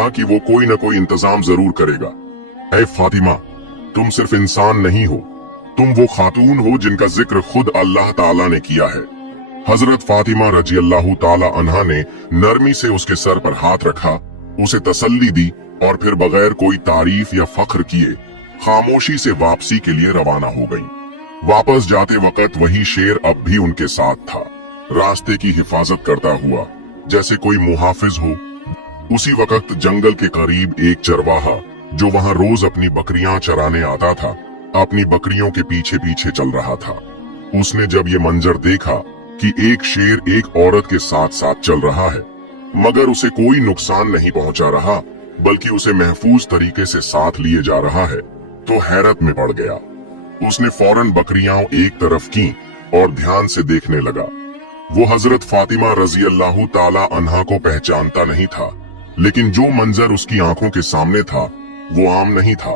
कहा कि वो कोई न कोई इंतजाम जरूर करेगा। ऐ फातिमा, तुम सिर्फ इंसान नहीं हो, तुम वो खातून हो जिनका जिक्र खुद अल्लाह ताला ने किया है। हजरत फातिमा रजी अल्लाह ताला अन्हा ने नरमी से उसके सर पर हाथ रखा, उसे तसल्ली दी और फिर बगैर कोई तारीफ या फख्र किए खामोशी से वापसी के लिए रवाना हो गईं। वापस जाते वक्त वही शेर अब भी उनके साथ था, रास्ते की हिफाजत करता हुआ जैसे कोई मुहाफिज हो। उसी वक्त जंगल के करीब एक चरवाहा जो वहां रोज अपनी बकरियां चराने आता था, अपनी बकरियों के पीछे पीछे चल रहा था। उसने जब ये मंजर देखा कि एक शेर एक औरत के साथ साथ चल रहा है, मगर उसे कोई नुकसान नहीं पहुंचा रहा बल्कि उसे महफूज तरीके से साथ लिए जा रहा है, तो हैरत में पड़ गया। उसने फौरन बकरियां एक तरफ की और ध्यान से देखने लगा। वो हजरत फातिमा रजी अल्लाह ताला अन्हा को पहचानता नहीं था, लेकिन जो मंजर उसकी आंखों के सामने था वो आम नहीं था।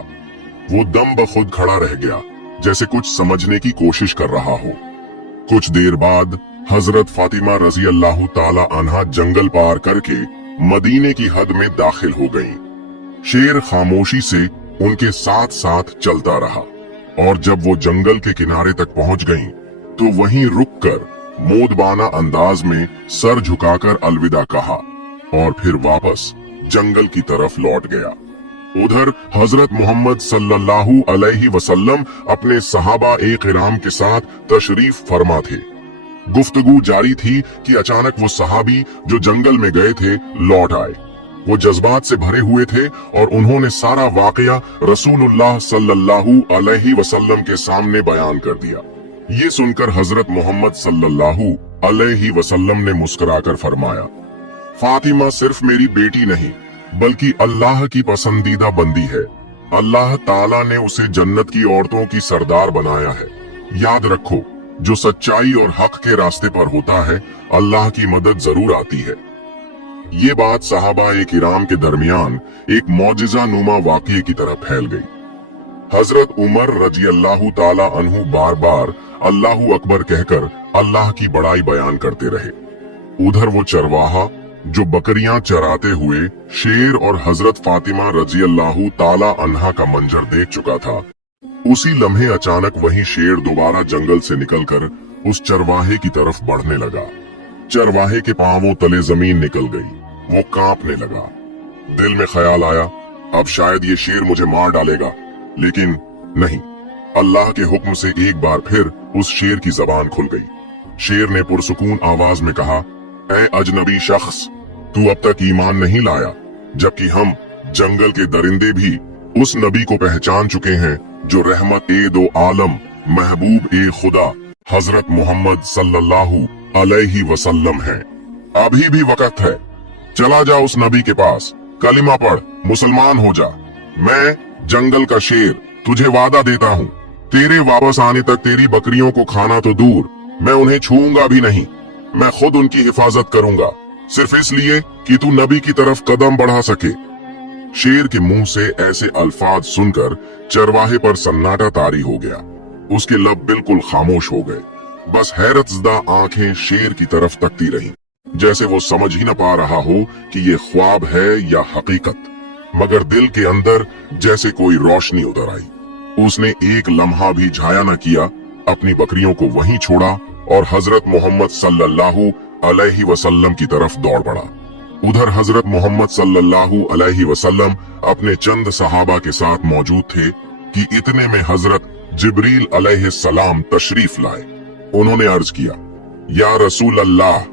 वो दम बखुद खड़ा रह गया, जैसे कुछ समझने की कोशिश कर रहा हो। कुछ देर बाद हजरत फातिमा रजी अल्लाह ताला अन्हा जंगल पार करके मदीने की हद में दाखिल हो गईं। शेर खामोशी से उनके साथ साथ चलता रहा और जब वो जंगल के किनारे तक पहुंच गईं, तो वहीं रुककर मोदबाना अंदाज में सर झुकाकर अलविदा कहा और फिर वापस जंगल की तरफ लौट गया। उधर हजरत मोहम्मद सल्लल्लाहु अलैहि वसल्लम अपने सहाबा ए किराम के साथ तशरीफ फरमा थे। गुफ्तगू जारी थी कि अचानक वो सहाबी जो जंगल में गए थे लौट आए। वो जज्बात से भरे हुए थे और उन्होंने सारा वाकया रसूलुल्लाह सल्लल्लाहु अलैहि वसल्लम के सामने बयान कर दिया। ये सुनकर हजरत मोहम्मद सल्लल्लाहु अलैहि वसल्लम ने मुस्कुराकर फरमाया, फातिमा सिर्फ मेरी बेटी नहीं बल्कि अल्लाह की पसंदीदा बंदी है। अल्लाह ताला ने उसे जन्नत की औरतों की सरदार बनाया है। याद रखो, जो सच्चाई और हक के रास्ते पर होता है, अल्लाह की मदद जरूर आती है। ये बात सहाबा ए किराम के दरमियान एक मौजिजा नुमा वाक़ये की तरह फैल गई। हजरत उमर रजी अल्लाह ताला अन्हु बार बार अल्लाहु अकबर कहकर अल्लाह की बड़ाई बयान करते रहे। उधर वो चरवाहा जो बकरियां चराते हुए शेर और हजरत फातिमा रजी अल्लाह ताला अन्हा का मंजर देख चुका था, उसी लम्हे अचानक वही शेर दोबारा जंगल से निकलकर उस चरवाहे की तरफ बढ़ने लगा। चरवाहे के पांवों तले जमीन निकल गई, वो कांपने लगा। दिल में ख्याल आया, अब शायद ये शेर मुझे मार डालेगा, लेकिन नहीं। अल्लाह के हुक्म से एक बार फिर उस शेर की जबान खुल गई। शेर ने पुरसुकून आवाज में कहा, ऐ अजनबी शख्स, तू अब तक ईमान नहीं लाया, जबकि हम जंगल के दरिंदे भी उस नबी को पहचान चुके हैं जो रहमत ए दो आलम महबूब ए खुदा हजरत मोहम्मद सल्लल्लाहु अलैहि वसल्लम हैं। अभी भी वक्त है, चला जा उस नबी के पास, कलिमा पढ़, मुसलमान हो जा। मैं जंगल का शेर तुझे वादा देता हूँ, तेरे वापस आने तक तेरी बकरियों को खाना तो दूर, मैं उन्हें छूऊंगा भी नहीं। मैं खुद उनकी हिफाजत करूंगा, सिर्फ इसलिए कि तू नबी की तरफ कदम बढ़ा सके। शेर के मुंह से ऐसे अल्फाज सुनकर चरवाहे पर सन्नाटा तारी हो गया। उसके लब बिल्कुल खामोश हो गए, बस हैरतज़दा आंखें शेर की तरफ तकती रहीं, जैसे वो समझ ही न पा रहा हो कि ये ख्वाब है या हकीकत। मगर दिल के अंदर जैसे कोई रोशनी उतर आई। उसने एक लम्हा भी झाया न किया, अपनी बकरियों को वहीं छोड़ा और हजरत मोहम्मद सल्लल्लाहु अलैहि वसल्लम की तरफ दौड़ पड़ा। उधर हजरत मोहम्मद सल्लल्लाहु अलैहि वसल्लम अपने चंद सहाबा के साथ मौजूद थे कि इतने में हजरत जिब्रील अलैहिस्सलाम तशरीफ लाए। उन्होंने अर्ज किया, या रसूल अल्लाह,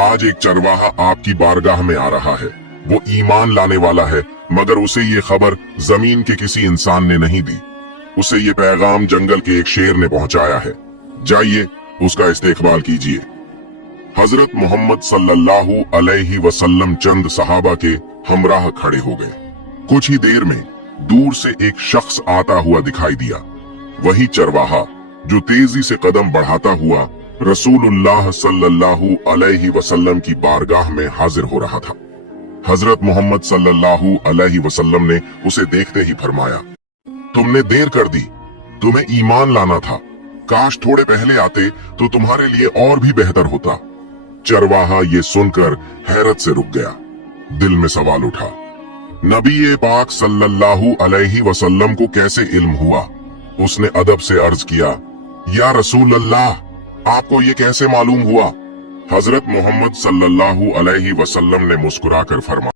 आज एक चरवाहा आपकी बारगाह में आ रहा है। वो ईमान लाने वाला है, मगर उसे ये खबर जमीन के किसी इंसान ने नहीं दी। उसे ये पैगाम जंगल के एक शेर ने पहुंचाया है। जाइए, उसका इस्तेकबाल कीजिए। हजरत मोहम्मद सल्लल्लाहु अलैहि वसल्लम चंद सहाबा के हमराह खड़े हो गए। कुछ ही देर में दूर से एक शख्स आता हुआ दिखाई दिया, वही चरवाहा जो तेजी से कदम बढ़ाता हुआ रसूलुल्लाह सल्लल्लाहु अलैहि वसल्लम की बारगाह में हाजिर हो रहा था। हजरत मोहम्मद सल्लल्लाहु अलैहि वसल्लम ने उसे देखते ही फरमाया, तुमने देर कर दी, तुम्हें ईमान लाना था, काश थोड़े पहले आते तो तुम्हारे लिए और भी बेहतर होता। चरवाहा ये सुनकर हैरत से रुक गया। दिल में सवाल उठा, नबी पाक सल्लल्लाहु अलैहि वसल्लम को कैसे इल्म हुआ? उसने अदब से अर्ज किया, या रसूल अल्लाह, आपको ये कैसे मालूम हुआ? हजरत मोहम्मद सल्लल्लाहु अलैहि वसल्लम ने मुस्कुराकर फरमाया,